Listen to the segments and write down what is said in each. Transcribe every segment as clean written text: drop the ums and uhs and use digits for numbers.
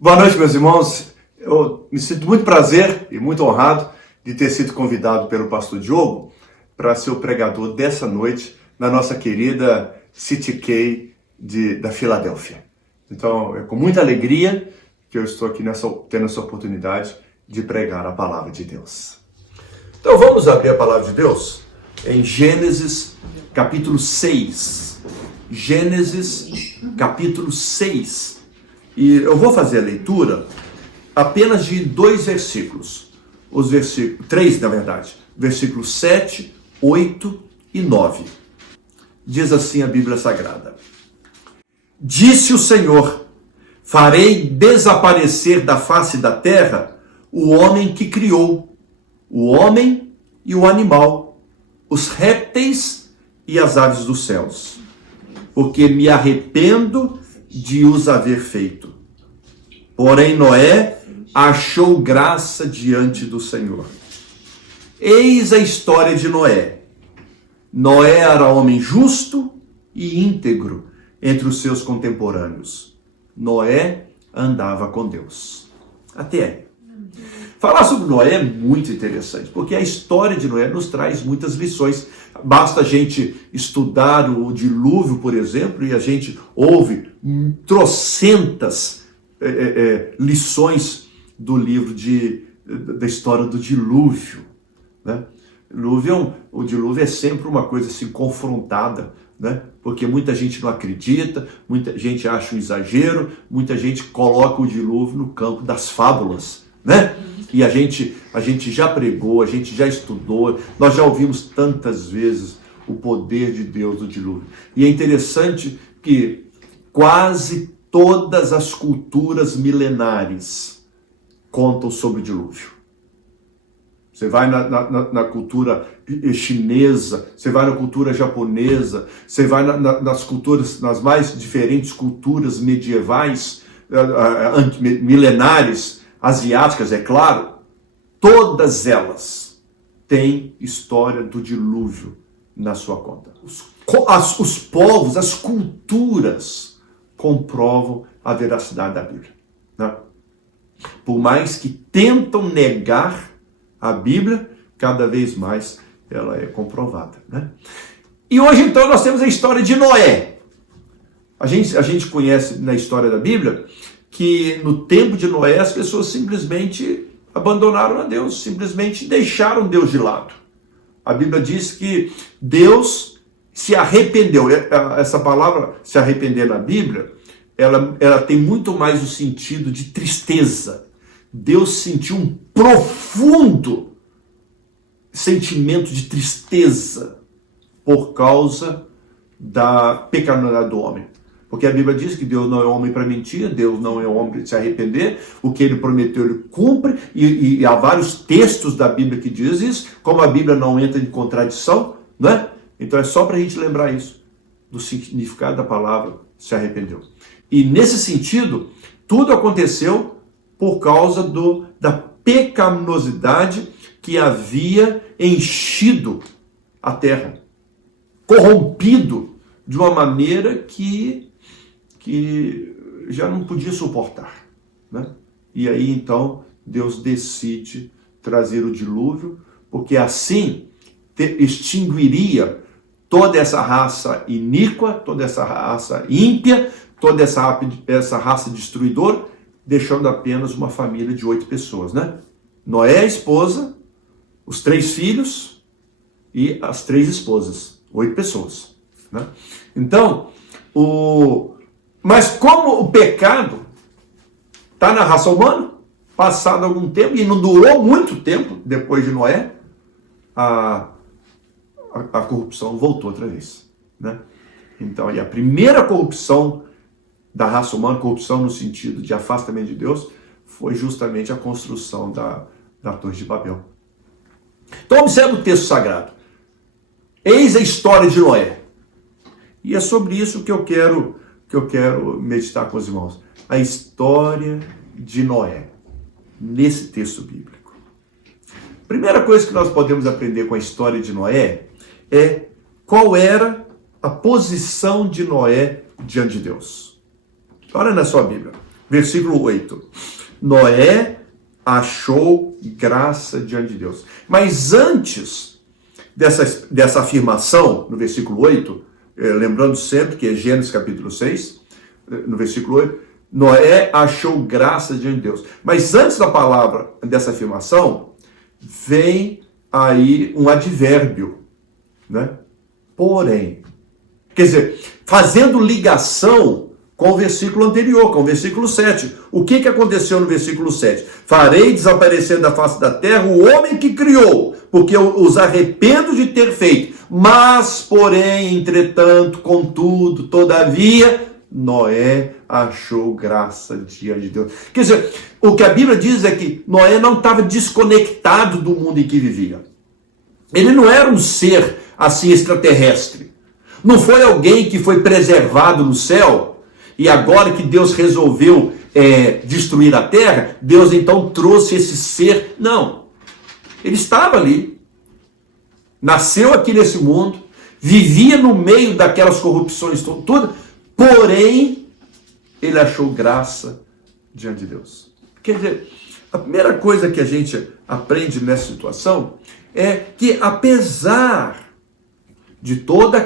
Boa noite, meus irmãos. Eu me sinto muito prazer e muito honrado de ter sido convidado pelo pastor Diogo para ser o pregador dessa noite na nossa querida City K da Filadélfia. Então, é com muita alegria que eu estou aqui tendo essa oportunidade de pregar a palavra de Deus. Então, vamos abrir a palavra de Deus em Gênesis capítulo 6. Gênesis capítulo 6. E eu vou fazer a leitura apenas de dois versículos. Três, na verdade. Versículos 7, 8 e 9. Diz assim a Bíblia Sagrada. Disse o Senhor, farei desaparecer da face da terra o homem que criou, o homem e o animal, os répteis e as aves dos céus, porque me arrependo de os haver feito. Porém Noé achou graça diante do Senhor. Eis a história de Noé. Noé era homem justo e íntegro entre os seus contemporâneos. Noé andava com Deus. Até aí. Falar sobre Noé é muito interessante, porque a história de Noé nos traz muitas lições. Basta a gente estudar o dilúvio, por exemplo, e a gente ouve trocentas lições do livro da história do dilúvio. Né? O dilúvio é sempre uma coisa assim confrontada, né? Porque muita gente não acredita, muita gente acha um exagero, muita gente coloca o dilúvio no campo das fábulas, né? E a gente já pregou, a gente já estudou, nós já ouvimos tantas vezes o poder de Deus do dilúvio. E é interessante que quase todas as culturas milenares contam sobre o dilúvio. Você vai na cultura chinesa, você vai na cultura japonesa, você vai nas mais diferentes culturas medievais, milenares, asiáticas, é claro, todas elas têm história do dilúvio na sua conta. Os povos, as culturas comprovam a veracidade da Bíblia. Né? Por mais que tentam negar a Bíblia, cada vez mais ela é comprovada. Né? E hoje então nós temos a história de Noé. A gente conhece na história da Bíblia que no tempo de Noé as pessoas simplesmente abandonaram a Deus, simplesmente deixaram Deus de lado. A Bíblia diz que Deus se arrependeu. Essa palavra se arrepender na Bíblia, ela tem muito mais o sentido de tristeza. Deus sentiu um profundo sentimento de tristeza por causa da pecaminosidade do homem. Porque a Bíblia diz que Deus não é homem para mentir, Deus não é homem para se arrepender, o que ele prometeu ele cumpre, e há vários textos da Bíblia que diz isso, como a Bíblia não entra em contradição, né? Então é só para a gente lembrar isso, do significado da palavra se arrependeu. E nesse sentido, tudo aconteceu por causa da pecaminosidade que havia enchido a terra, corrompido de uma maneira que já não podia suportar. Né? E aí então Deus decide trazer o dilúvio, porque assim extinguiria toda essa raça iníqua, toda essa raça ímpia, toda essa raça destruidora, deixando apenas uma família de 8 pessoas. Né? Noé, a esposa, os 3 filhos e as 3 esposas. 8 pessoas. Né? Então, mas como o pecado está na raça humana, passado algum tempo, e não durou muito tempo depois de Noé, a corrupção voltou outra vez. Né? Então, a primeira corrupção da raça humana, corrupção no sentido de afastamento de Deus, foi justamente a construção da Torre de Babel. Então, observe o texto sagrado. Eis a história de Noé. E é sobre isso que eu quero meditar com os irmãos. A história de Noé, nesse texto bíblico. Primeira coisa que nós podemos aprender com a história de Noé é qual era a posição de Noé diante de Deus. Olha na sua Bíblia. Versículo 8. Noé achou graça diante de Deus. Mas antes dessa afirmação, no versículo 8, lembrando sempre que é Gênesis capítulo 6, no versículo 8, Noé achou graça diante de Deus. Mas antes da palavra, dessa afirmação, vem aí um advérbio, né? Porém, quer dizer, fazendo ligação com o versículo anterior, com o versículo 7. O que aconteceu no versículo 7? Farei desaparecer da face da terra o homem que criou, porque eu os arrependo de ter feito. Mas, porém, entretanto, contudo, todavia, Noé achou graça diante de Deus. Quer dizer, o que a Bíblia diz é que Noé não estava desconectado do mundo em que vivia. Ele não era um ser assim extraterrestre. Não foi alguém que foi preservado no céu e agora que Deus resolveu destruir a terra, Deus então trouxe esse ser. Não. Ele estava ali. Nasceu aqui nesse mundo, vivia no meio daquelas corrupções todas, porém, ele achou graça diante de Deus. Quer dizer, a primeira coisa que a gente aprende nessa situação é que, apesar de toda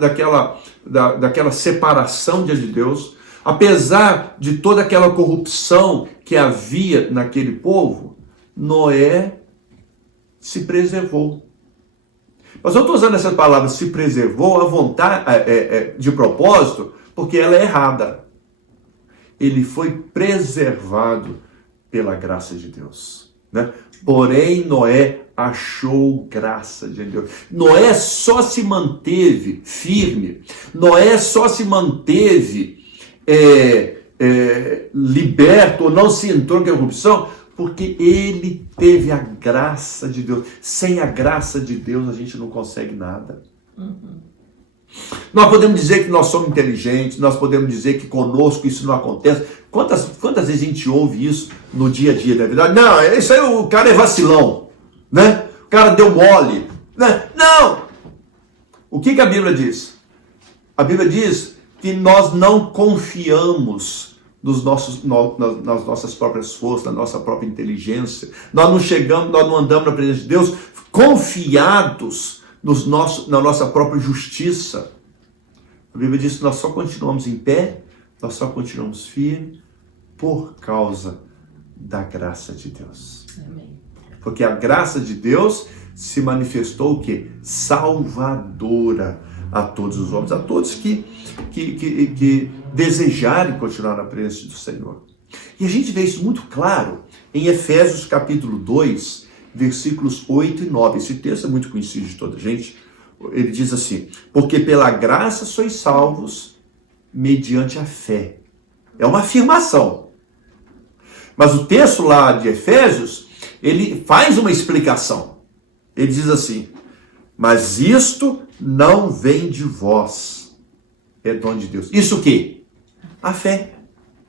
daquela separação diante de Deus, apesar de toda aquela corrupção que havia naquele povo, Noé se preservou. Mas eu estou usando essa palavra se preservou à vontade, de propósito, porque ela é errada. Ele foi preservado pela graça de Deus, né? Porém, Noé achou graça diante de Deus. Noé só se manteve firme, Noé só se manteve liberto, ou não se entrou em corrupção, porque ele teve a graça de Deus. Sem a graça de Deus, a gente não consegue nada. Uhum. Nós podemos dizer que nós somos inteligentes, nós podemos dizer que conosco isso não acontece. Quantas vezes a gente ouve isso no dia a dia da vida? Não, isso aí o cara é vacilão, né? O cara deu mole, né? Não! O que a Bíblia diz? A Bíblia diz que nós não confiamos nas nossas próprias forças, na nossa própria inteligência. Nós não andamos na presença de Deus confiados na nossa própria justiça. A Bíblia diz que nós só continuamos em pé, nós só continuamos firmes por causa da graça de Deus. Amém. Porque a graça de Deus se manifestou o quê? Salvadora a todos os homens, a todos que desejarem continuar na presença do Senhor. E a gente vê isso muito claro em Efésios capítulo 2, versículos 8 e 9. Esse texto é muito conhecido de toda a gente. Ele diz assim: porque pela graça sois salvos mediante a fé. É uma afirmação. Mas o texto lá de Efésios, ele faz uma explicação. Ele diz assim: mas isto não vem de vós, é dom de Deus. Isso o quê? A fé,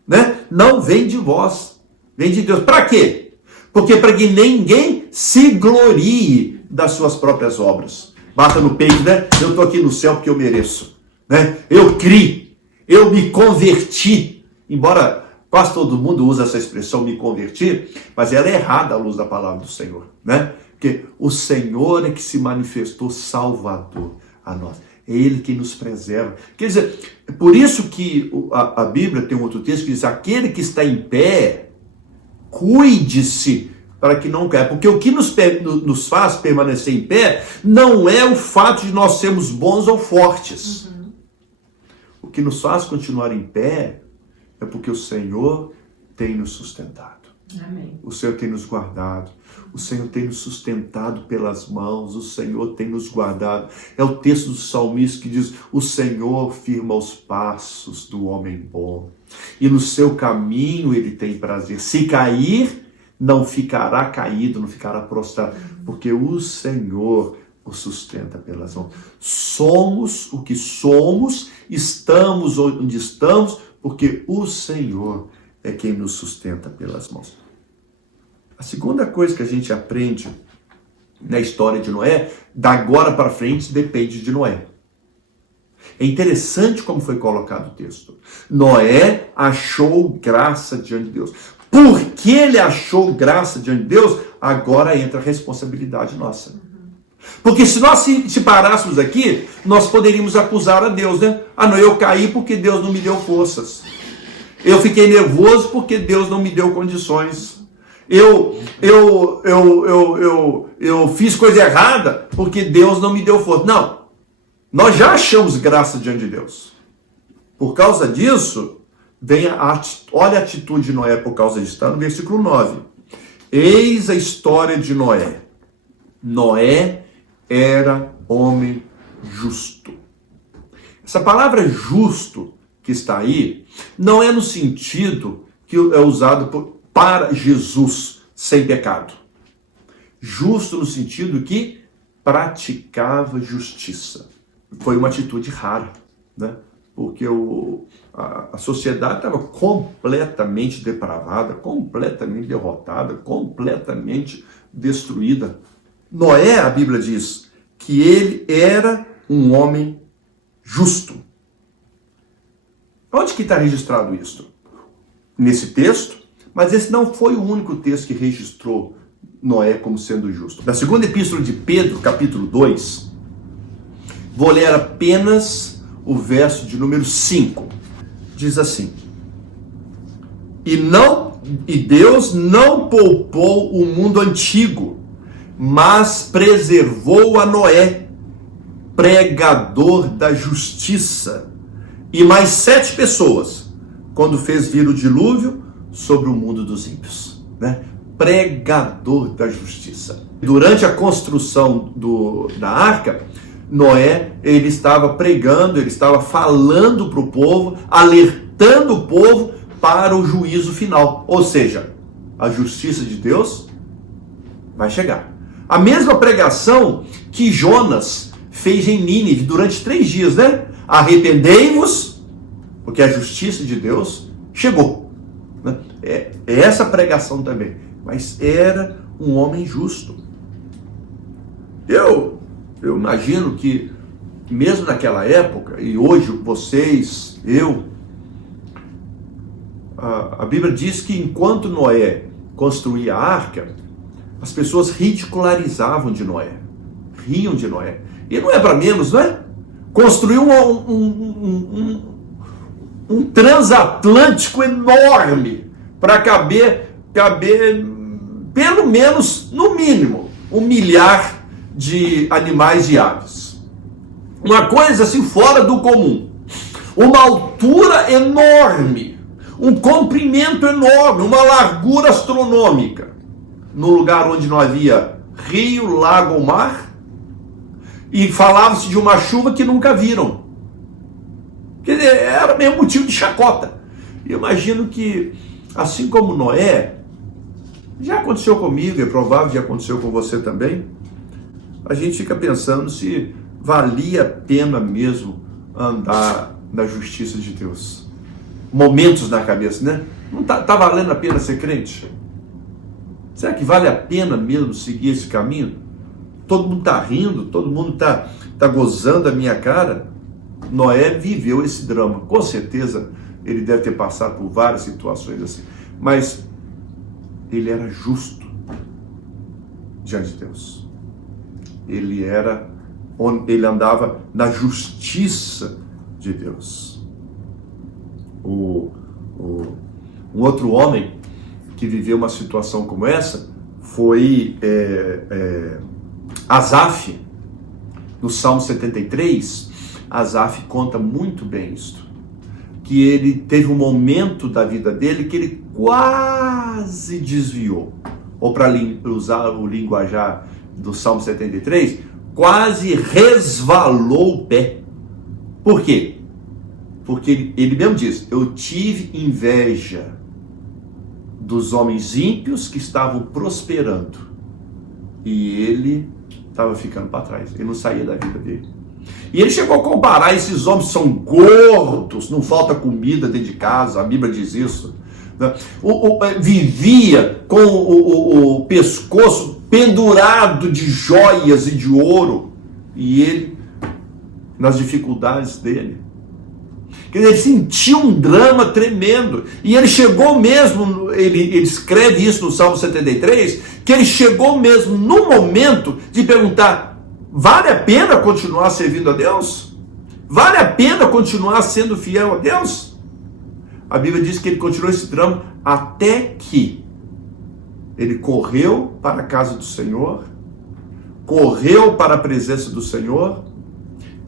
né? Não vem de vós, vem de Deus. Para quê? Porque para que ninguém se glorie das suas próprias obras. Bata no peito, né? Eu estou aqui no céu porque eu mereço, né? Eu criei, eu me converti. Embora quase todo mundo usa essa expressão me convertir, mas ela é errada à luz da palavra do Senhor, né? Porque o Senhor é que se manifestou Salvador a nós. É Ele que nos preserva. Quer dizer, é por isso que a Bíblia tem um outro texto que diz: aquele que está em pé, cuide-se para que não caia. Porque o que nos faz permanecer em pé não é o fato de nós sermos bons ou fortes. Uhum. O que nos faz continuar em pé é porque o Senhor tem nos sustentado. Amém. O Senhor tem nos guardado. O Senhor tem nos sustentado pelas mãos. O Senhor tem nos guardado. É o texto do salmista que diz: o Senhor firma os passos do homem bom, e no seu caminho ele tem prazer. Se cair, não ficará caído, não ficará prostrado, porque o Senhor o sustenta pelas mãos. Somos o que somos, estamos onde estamos, porque o Senhor é quem nos sustenta pelas mãos. A segunda coisa que a gente aprende na história de Noé, da agora para frente, depende de Noé. É interessante como foi colocado o texto. Noé achou graça diante de Deus. Porque ele achou graça diante de Deus, agora entra a responsabilidade nossa. Porque se nós se parássemos aqui, nós poderíamos acusar a Deus, né? Ah, não, eu caí porque Deus não me deu forças. Eu fiquei nervoso porque Deus não me deu condições. Eu fiz coisa errada porque Deus não me deu força. Não. Nós já achamos graça diante de Deus. Por causa disso, olha a atitude de Noé por causa disso. Está no versículo 9. Eis a história de Noé. Noé era homem justo. Essa palavra justo que está aí, não é no sentido que é usado para Jesus, sem pecado. Justo no sentido que praticava justiça. Foi uma atitude rara, né? Porque a sociedade estava completamente depravada, completamente derrotada, completamente destruída. Noé, a Bíblia diz, que ele era um homem justo. Onde que está registrado isso? Nesse texto, mas esse não foi o único texto que registrou Noé como sendo justo. Na segunda epístola de Pedro, capítulo 2, vou ler apenas o verso de número 5. Diz assim: E Deus não poupou o mundo antigo, mas preservou a Noé, pregador da justiça, e mais 7 pessoas, quando fez vir o dilúvio sobre o mundo dos ímpios, né? Pregador da justiça. Durante a construção da arca, Noé, ele estava pregando, ele estava falando para o povo, alertando o povo para o juízo final. Ou seja, a justiça de Deus vai chegar. A mesma pregação que Jonas fez em Nínive durante 3 dias, né? Arrependei-vos, porque a justiça de Deus chegou. É essa pregação também. Mas era um homem justo. Eu imagino que, mesmo naquela época, e hoje vocês, a Bíblia diz que enquanto Noé construía a arca, as pessoas ridicularizavam de Noé, riam de Noé. E não é para menos, não é? Construiu um transatlântico enorme para caber pelo menos, no mínimo, 1 milhar de animais e aves. Uma coisa assim fora do comum. Uma altura enorme, um comprimento enorme, uma largura astronômica. No lugar onde não havia rio, lago ou mar, e falava-se de uma chuva que nunca viram. Quer dizer, era mesmo motivo de chacota. Eu imagino que, assim como Noé, já aconteceu comigo, é provável que aconteceu com você também, a gente fica pensando se valia a pena mesmo andar na justiça de Deus. Momentos na cabeça, né? Não tá valendo a pena ser crente? Será que vale a pena mesmo seguir esse caminho? Todo mundo está rindo, todo mundo tá gozando a minha cara. Noé viveu esse drama. Com certeza ele deve ter passado por várias situações assim. Mas ele era justo diante de Deus. Ele andava na justiça de Deus. Um outro homem que viveu uma situação como essa foi Asaf. No Salmo 73, Asaf conta muito bem isto, que ele teve um momento da vida dele que ele quase desviou, ou para usar o linguajar do Salmo 73, quase resvalou o pé. Por quê? Porque ele mesmo diz: eu tive inveja dos homens ímpios que estavam prosperando, e ele estava ficando para trás, ele não saía da vida dele. E ele chegou a comparar: esses homens são gordos, não falta comida dentro de casa, a Bíblia diz isso, né? Vivia com o pescoço pendurado de joias e de ouro, e ele nas dificuldades dele. Quer dizer, ele sentiu um drama tremendo. E ele chegou mesmo, ele escreve isso no Salmo 73, que ele chegou mesmo no momento de perguntar: vale a pena continuar servindo a Deus? Vale a pena continuar sendo fiel a Deus? A Bíblia diz que ele continuou esse drama até que ele correu para a casa do Senhor, correu para a presença do Senhor,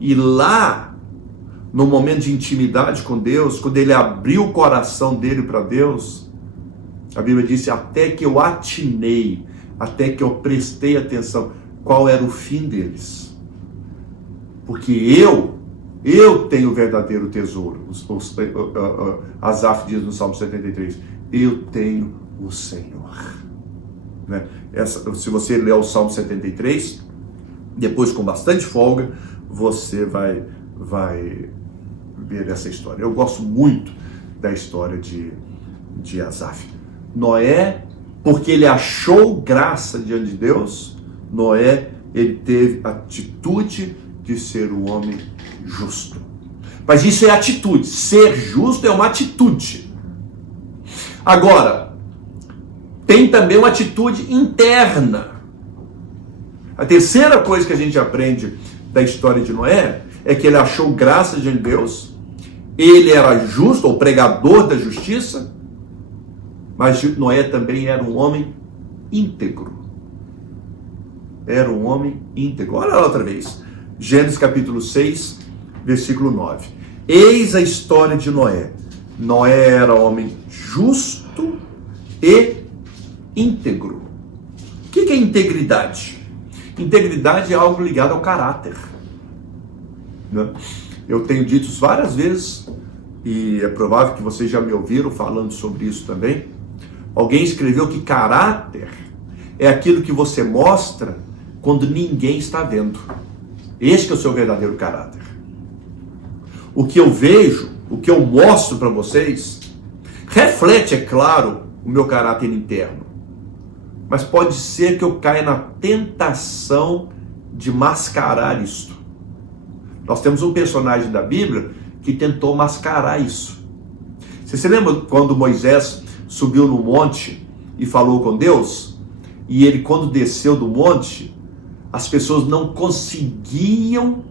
e lá, no momento de intimidade com Deus, quando ele abriu o coração dele para Deus, a Bíblia diz: até que eu atinei, até que eu prestei atenção, qual era o fim deles. Porque eu tenho o verdadeiro tesouro. Asaf diz no Salmo 73, eu tenho o Senhor. Né? Se você ler o Salmo 73, depois com bastante folga, você vai ver essa história. Eu gosto muito da história de Asaf. Noé, porque ele achou graça diante de Deus, Noé, ele teve a atitude de ser um homem justo. Mas isso é atitude. Ser justo é uma atitude. Agora, tem também uma atitude interna. A terceira coisa que a gente aprende da história de Noé é que ele achou graça diante de Deus, ele era justo, ou pregador da justiça, mas Noé também era um homem íntegro. Era um homem íntegro. Olha lá outra vez. Gênesis capítulo 6, versículo 9. Eis a história de Noé. Noé era homem justo e íntegro. O que é integridade? Integridade é algo ligado ao caráter. Eu tenho dito isso várias vezes, e é provável que vocês já me ouviram falando sobre isso também. Alguém escreveu que caráter é aquilo que você mostra quando ninguém está vendo. Este é o seu verdadeiro caráter. O que eu vejo, o que eu mostro para vocês, reflete, é claro, o meu caráter interno. Mas pode ser que eu caia na tentação de mascarar isto. Nós temos um personagem da Bíblia que tentou mascarar isso. Você se lembra quando Moisés subiu no monte e falou com Deus? E ele, quando desceu do monte, as pessoas não conseguiam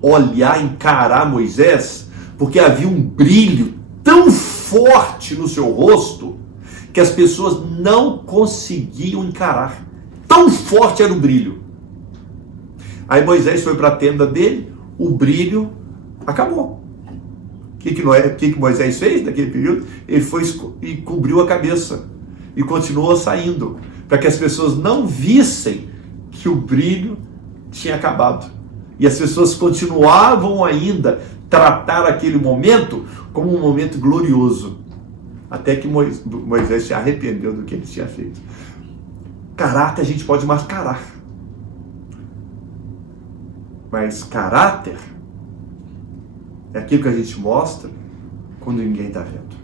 olhar, encarar Moisés, porque havia um brilho tão forte no seu rosto que as pessoas não conseguiam encarar. Tão forte era o brilho. Aí Moisés foi para a tenda dele, o brilho acabou. O que Moisés fez naquele período? Ele foi e cobriu a cabeça e continuou saindo, para que as pessoas não vissem que o brilho tinha acabado. E as pessoas continuavam ainda tratar aquele momento como um momento glorioso, até que Moisés se arrependeu do que ele tinha feito. Caráter a gente pode mascarar, mas caráter é aquilo que a gente mostra quando ninguém está vendo.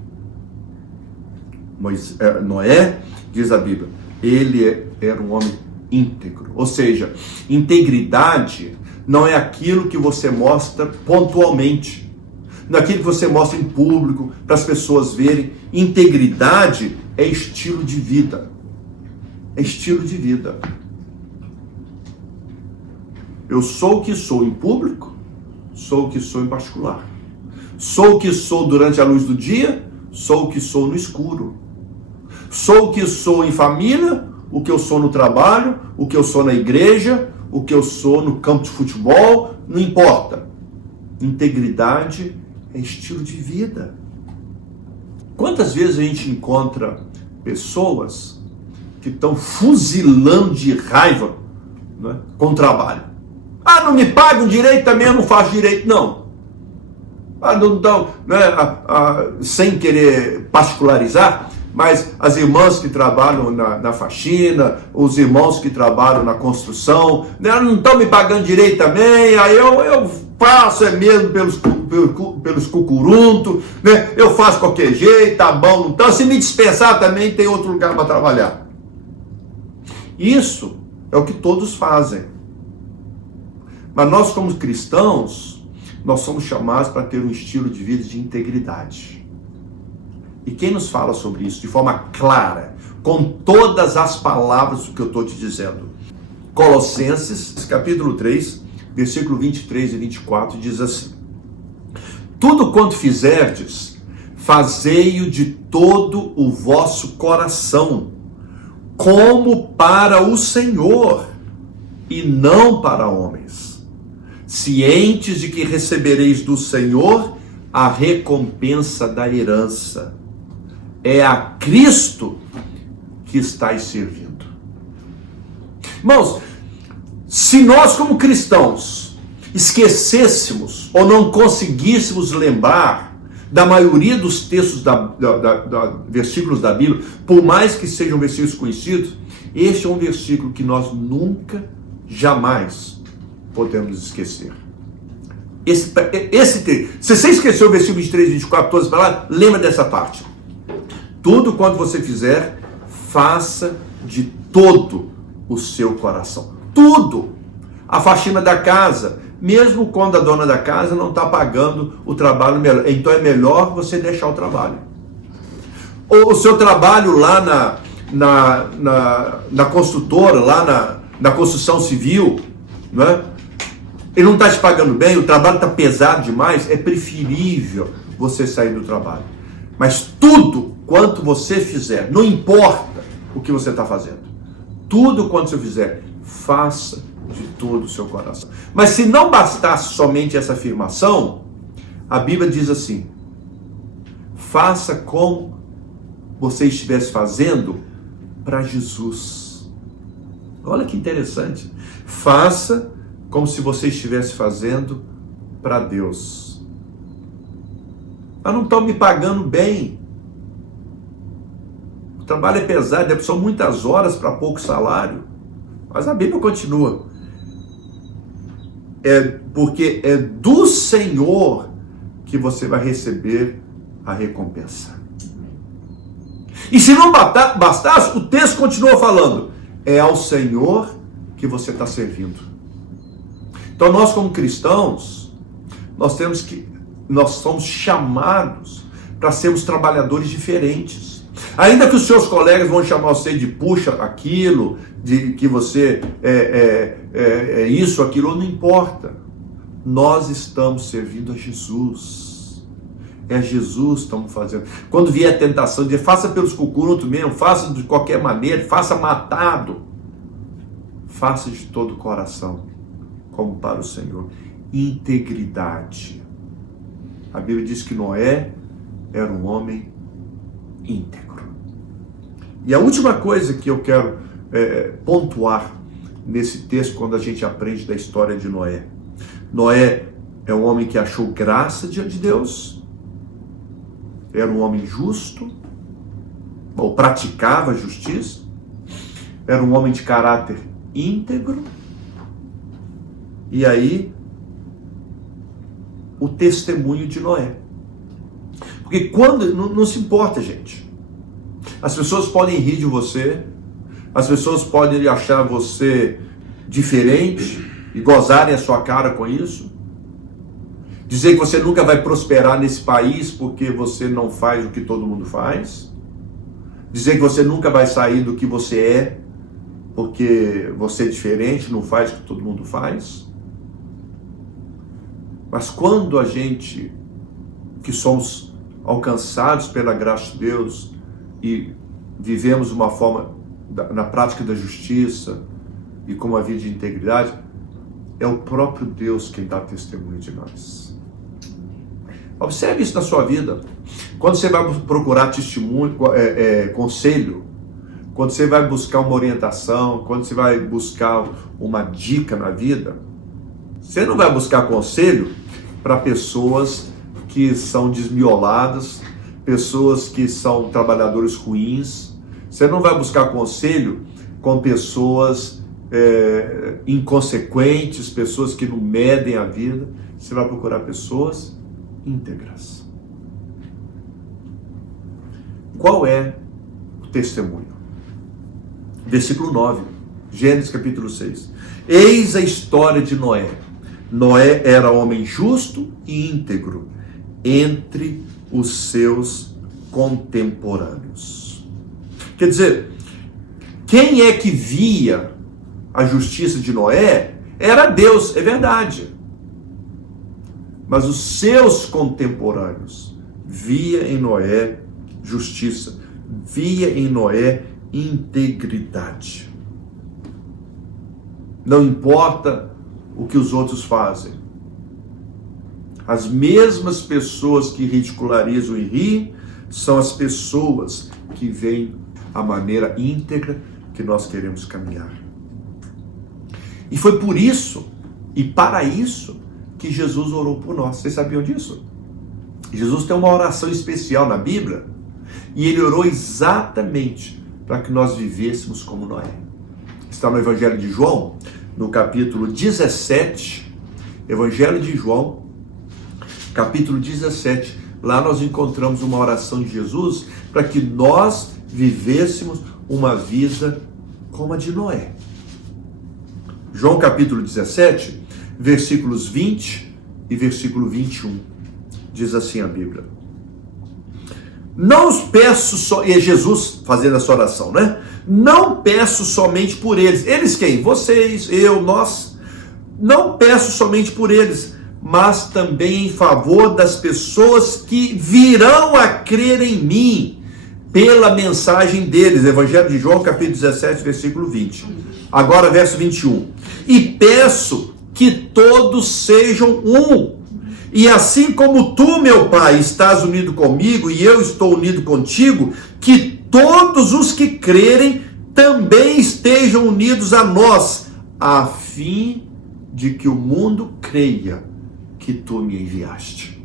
Noé, diz a Bíblia, ele era um homem íntegro. Ou seja, integridade não é aquilo que você mostra pontualmente, não é aquilo que você mostra em público para as pessoas verem. Integridade é estilo de vida. É estilo de vida. Eu sou o que sou em público, sou o que sou em particular. Sou o que sou durante a luz do dia, sou o que sou no escuro. Sou o que sou em família, o que eu sou no trabalho, o que eu sou na igreja, o que eu sou no campo de futebol, não importa. Integridade é estilo de vida. Quantas vezes a gente encontra pessoas que estão fuzilando de raiva, né, com o trabalho? Ah, não me pagam direito, também eu não faço direito, não. Ah, não, né, sem querer particularizar, mas as irmãs que trabalham na faxina, os irmãos que trabalham na construção, né, não estão me pagando direito também, aí eu faço mesmo pelos cucuruntos, né, eu faço qualquer jeito, tá bom, então se me dispensar também tem outro lugar para trabalhar. Isso é o que todos fazem. Mas nós, como cristãos, nós somos chamados para ter um estilo de vida de integridade. E quem nos fala sobre isso de forma clara, com todas as palavras do que eu estou te dizendo? Colossenses, capítulo 3, versículo 23 e 24, diz assim: tudo quanto fizerdes, fazei-o de todo o vosso coração, como para o Senhor, e não para homens, cientes de que recebereis do Senhor a recompensa da herança. É a Cristo que estáis servindo. Irmãos, se nós como cristãos esquecêssemos ou não conseguíssemos lembrar da maioria dos textos versículos da Bíblia, por mais que sejam versículos conhecidos, este é um versículo que nós nunca, jamais podemos esquecer. Se você esqueceu o versículo 23, 24, todas as palavras, lembra dessa parte. Tudo quanto você fizer, faça de todo o seu coração. Tudo. A faxina da casa, mesmo quando a dona da casa não está pagando o trabalho melhor. Então é melhor você deixar o trabalho. Ou o seu trabalho lá na construtora, lá na construção civil, não é? Ele não está te pagando bem, o trabalho está pesado demais, é preferível você sair do trabalho. Mas tudo quanto você fizer, não importa o que você está fazendo, tudo quanto você fizer, faça de todo o seu coração. Mas se não bastasse somente essa afirmação, a Bíblia diz assim: faça como você estivesse fazendo para Jesus. Olha que interessante. Faça como se você estivesse fazendo para Deus. Mas não estão me pagando bem. O trabalho é pesado, são muitas horas para pouco salário. Mas a Bíblia continua. Porque é do Senhor que você vai receber a recompensa. E se não bastasse, o texto continua falando: é ao Senhor que você está servindo. Então nós como cristãos, nós somos chamados para sermos trabalhadores diferentes. Ainda que os seus colegas vão chamar você de puxa aquilo, de que você é isso, aquilo, não importa. Nós estamos servindo a Jesus. É Jesus que estamos fazendo. Quando vier a tentação de faça pelos cucurutos mesmo, faça de qualquer maneira, faça matado. Faça de todo o coração, como para o Senhor. Integridade. A Bíblia diz que Noé era um homem íntegro. E a última coisa que eu quero pontuar nesse texto, quando a gente aprende da história de Noé. Noé é um homem que achou graça diante de Deus, era um homem justo, ou praticava justiça, era um homem de caráter íntegro. E aí, o testemunho de Noé. Porque quando, não se importa, gente. As pessoas podem rir de você, as pessoas podem achar você diferente e gozarem a sua cara com isso. Dizer que você nunca vai prosperar nesse país porque você não faz o que todo mundo faz. Dizer que você nunca vai sair do que você é porque você é diferente, não faz o que todo mundo faz. Mas quando a gente, que somos alcançados pela graça de Deus e vivemos uma forma na prática da justiça e com uma vida de integridade, é o próprio Deus quem dá testemunho de nós. Observe isso na sua vida. Quando você vai procurar testemunho, conselho, quando você vai buscar uma orientação, quando você vai buscar uma dica na vida, você não vai buscar conselho para pessoas que são desmioladas, pessoas que são trabalhadores ruins. Você não vai buscar conselho com pessoas inconsequentes, pessoas que não medem a vida. Você vai procurar pessoas íntegras. Qual é o testemunho? Versículo 9, Gênesis capítulo 6. Eis a história de Noé. Noé era homem justo e íntegro entre os seus contemporâneos. Quer dizer, quem é que via a justiça de Noé era Deus, é verdade. Mas os seus contemporâneos via em Noé justiça, via em Noé integridade. Não importa o que os outros fazem. As mesmas pessoas que ridicularizam e riem são as pessoas que veem a maneira íntegra que nós queremos caminhar. E foi por isso, e para isso, que Jesus orou por nós. Vocês sabiam disso? Jesus tem uma oração especial na Bíblia, e ele orou exatamente para que nós vivêssemos como Noé. Está no Evangelho de João, no capítulo 17, Evangelho de João, capítulo 17, lá nós encontramos uma oração de Jesus para que nós vivêssemos uma vida como a de Noé. João capítulo 17, versículos 20 e versículo 21, diz assim a Bíblia: não os peço só, e é Jesus fazendo essa oração, né? Não peço somente por eles. Eles quem? Vocês, eu, nós. Não peço somente por eles, mas também em favor das pessoas que virão a crer em mim pela mensagem deles. Evangelho de João, capítulo 17, versículo 20. Agora, verso 21. E peço que todos sejam um. E assim como tu, meu Pai, estás unido comigo e eu estou unido contigo, que todos os que crerem também estejam unidos a nós, a fim de que o mundo creia que tu me enviaste.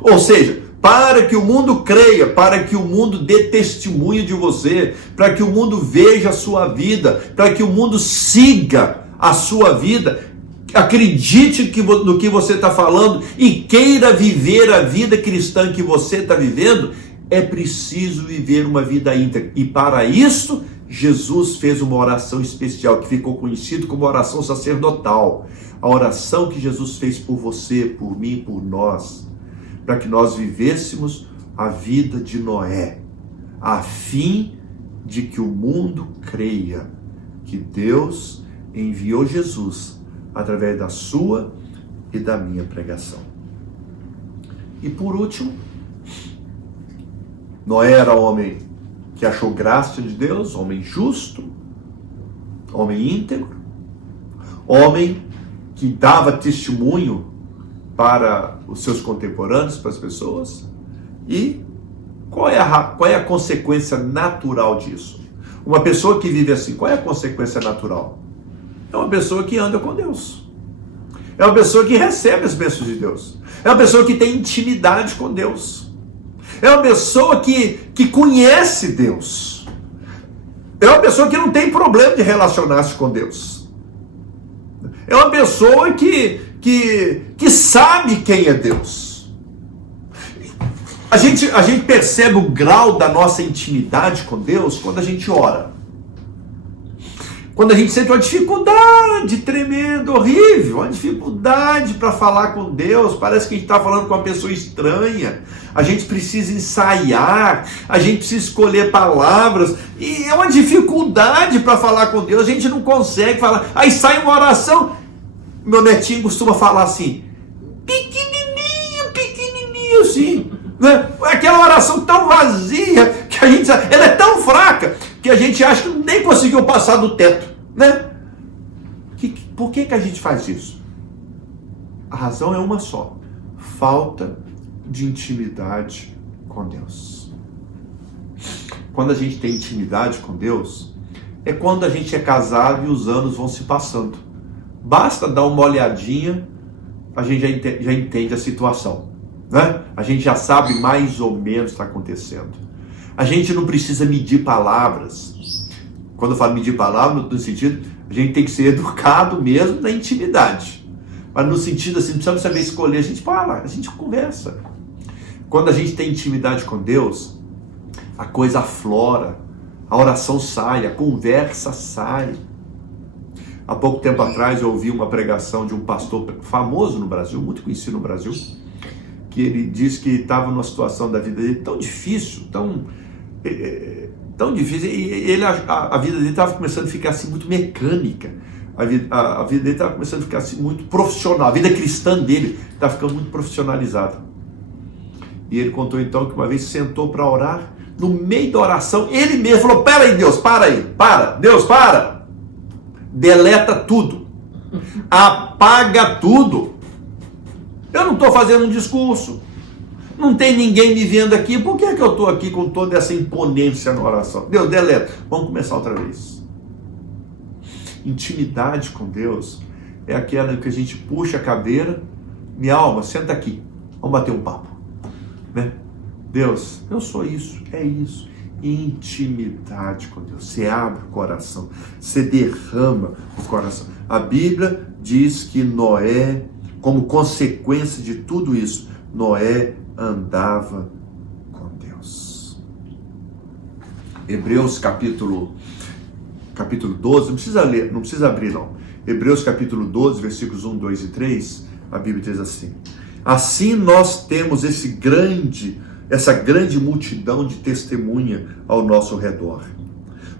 Ou seja, para que o mundo creia, para que o mundo dê testemunho de você, para que o mundo veja a sua vida, para que o mundo siga a sua vida, acredite no que você está falando e queira viver a vida cristã que você está vivendo, é preciso viver uma vida íntegra. E para isso, Jesus fez uma oração especial, que ficou conhecida como oração sacerdotal. A oração que Jesus fez por você, por mim, por nós, para que nós vivêssemos a vida de Noé, a fim de que o mundo creia que Deus enviou Jesus através da sua e da minha pregação. E por último, Noé era homem que achou graça de Deus, homem justo, homem íntegro, homem que dava testemunho para os seus contemporâneos, para as pessoas. E qual é a consequência natural disso? Uma pessoa que vive assim, qual é a consequência natural? É uma pessoa que anda com Deus. É uma pessoa que recebe as bênçãos de Deus. É uma pessoa que tem intimidade com Deus. É uma pessoa que conhece Deus. É uma pessoa que não tem problema de relacionar-se com Deus. É uma pessoa que sabe quem é Deus. A gente percebe o grau da nossa intimidade com Deus quando a gente ora. Quando a gente sente uma dificuldade tremenda, horrível, uma dificuldade para falar com Deus, parece que a gente está falando com uma pessoa estranha, a gente precisa ensaiar, a gente precisa escolher palavras, e é uma dificuldade para falar com Deus, a gente não consegue falar, aí sai uma oração, meu netinho costuma falar assim, pequenininho assim, né? Aquela oração tão vazia, que a gente, ela é tão fraca, que a gente acha que nem conseguiu passar do teto, né? Por que a gente faz isso? A razão é uma só: falta de intimidade com Deus. Quando a gente tem intimidade com Deus, é quando a gente é casado e os anos vão se passando. Basta dar uma olhadinha, a gente já entende a situação, né? A gente já sabe mais ou menos o que está acontecendo. A gente não precisa medir palavras. Quando eu falo medir palavras, no sentido, a gente tem que ser educado mesmo na intimidade. Mas no sentido assim, precisamos saber escolher, a gente fala, a gente conversa. Quando a gente tem intimidade com Deus, a coisa aflora, a oração sai, a conversa sai. Há pouco tempo atrás eu ouvi uma pregação de um pastor famoso no Brasil, muito conhecido no Brasil, que ele disse que estava numa situação da vida dele tão difícil, tão difícil, e a vida dele estava começando a ficar assim muito mecânica, a vida dele estava começando a ficar assim muito profissional, a vida cristã dele estava ficando muito profissionalizada. E ele contou então que uma vez sentou para orar, no meio da oração, ele mesmo falou: "Pera aí, Deus, Deus, para, deleta tudo, apaga tudo, eu não estou fazendo um discurso, não tem ninguém me vendo aqui, por que é que eu estou aqui com toda essa imponência na oração? Deus, deleta, vamos começar outra vez." Intimidade com Deus é aquela que a gente puxa a cadeira, minha alma, senta aqui, vamos bater um papo, né? Deus, eu sou isso, é isso. Intimidade com Deus. Você abre o coração, você derrama o coração. A Bíblia diz que Noé, como consequência de tudo isso, Noé andava com Deus. Hebreus capítulo 12, não precisa ler, não precisa abrir não. Hebreus capítulo 12, versículos 1, 2 e 3, a Bíblia diz assim: "Assim nós temos essa grande multidão de testemunha ao nosso redor.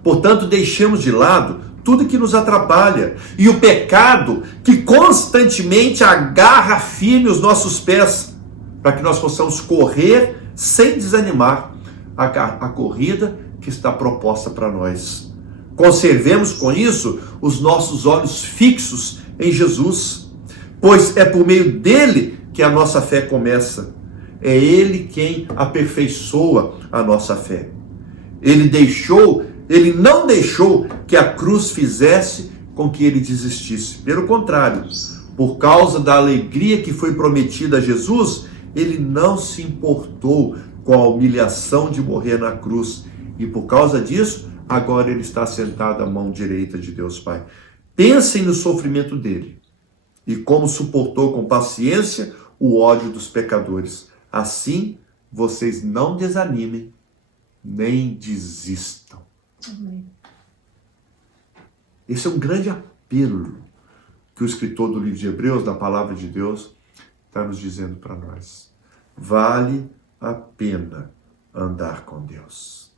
Portanto, deixemos de lado tudo que nos atrapalha e o pecado que constantemente agarra firme os nossos pés, para que nós possamos correr sem desanimar a corrida que está proposta para nós. Conservemos com isso os nossos olhos fixos em Jesus, pois é por meio dele que a nossa fé começa. É Ele quem aperfeiçoa a nossa fé. Ele não deixou que a cruz fizesse com que ele desistisse. Pelo contrário, por causa da alegria que foi prometida a Jesus, ele não se importou com a humilhação de morrer na cruz. E por causa disso, agora ele está sentado à mão direita de Deus Pai. Pensem no sofrimento dele e como suportou com paciência o ódio dos pecadores. Assim, vocês não desanimem, nem desistam." Amém. Esse é um grande apelo que o escritor do livro de Hebreus, da palavra de Deus, está nos dizendo para nós. Vale a pena andar com Deus.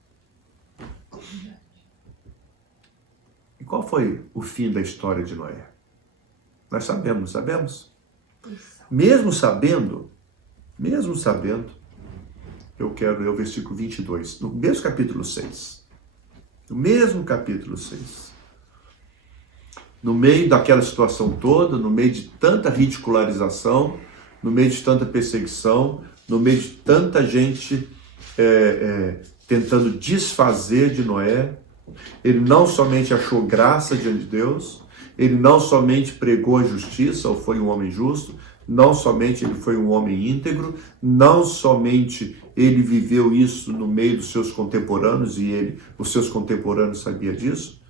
E qual foi o fim da história de Noé? Nós sabemos. Mesmo sabendo, eu quero ler o versículo 22, no mesmo capítulo 6. No meio daquela situação toda, no meio de tanta ridicularização, no meio de tanta perseguição, no meio de tanta gente tentando desfazer de Noé, ele não somente achou graça diante de Deus, ele não somente pregou a justiça, ou foi um homem justo, não somente ele foi um homem íntegro, não somente ele viveu isso no meio dos seus contemporâneos, e os seus contemporâneos sabiam disso,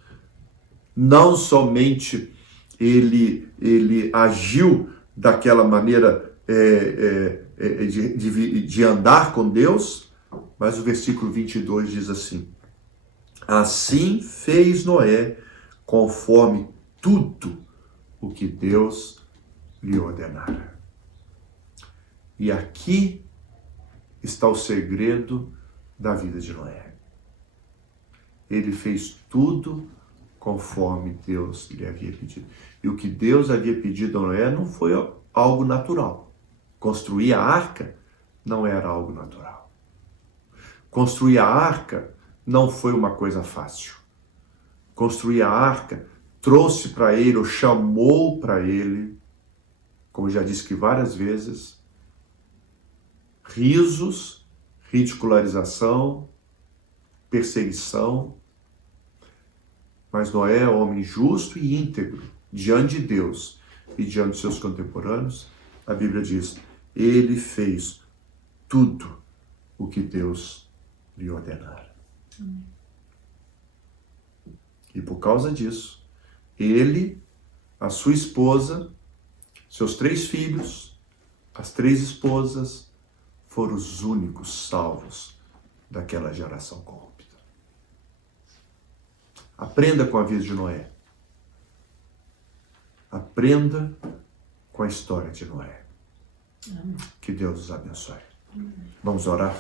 não somente ele agiu daquela maneira de andar com Deus, mas o versículo 22 diz assim: "Assim fez Noé conforme tudo o que Deus lhe ordenara." E aqui está o segredo da vida de Noé. Ele fez tudo conforme Deus lhe havia pedido. E o que Deus havia pedido a Noé não foi algo natural. Construir a arca não era algo natural. Construir a arca não foi uma coisa fácil. Construir a arca trouxe para ele, ou chamou para ele, como já disse que várias vezes, risos, ridicularização, perseguição. Mas Noé, homem justo e íntegro, diante de Deus e diante de seus contemporâneos, a Bíblia diz, ele fez tudo o que Deus lhe ordenara. Amém. E por causa disso, ele, a sua esposa, seus 3 filhos, as 3 esposas, foram os únicos salvos daquela geração corrupta. Aprenda com a vida de Noé. aprenda com a história de Noé. Que Deus os abençoe. Vamos orar.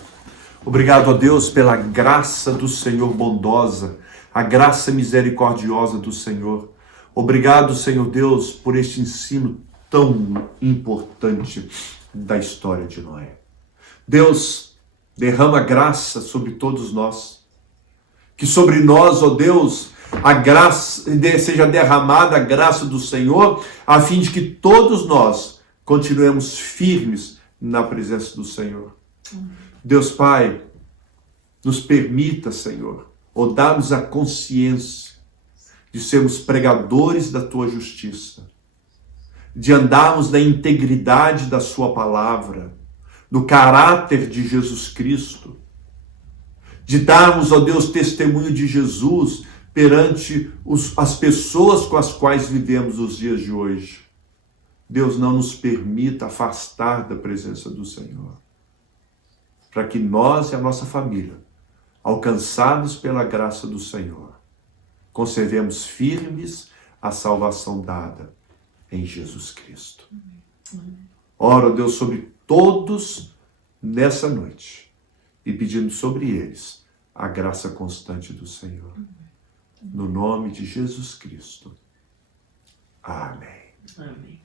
Obrigado a Deus pela graça do Senhor bondosa, a graça misericordiosa do Senhor. Obrigado, Senhor Deus, por este ensino tão importante da história de Noé. Deus, derrama graça sobre todos nós. Que sobre nós, ó Deus, a graça seja derramada a graça do Senhor, a fim de que todos nós continuemos firmes na presença do Senhor. Deus Pai, nos permita, Senhor, ou dá-nos a consciência de sermos pregadores da Tua justiça, de andarmos na integridade da Sua palavra, no caráter de Jesus Cristo, de darmos, ó Deus, testemunho de Jesus perante as pessoas com as quais vivemos os dias de hoje. Deus, não nos permita afastar da presença do Senhor, para que nós e a nossa família, alcançados pela graça do Senhor, conservemos firmes a salvação dada em Jesus Cristo. Oro, Deus, sobre todos nessa noite e pedindo sobre eles a graça constante do Senhor. No nome de Jesus Cristo. Amém. Amém.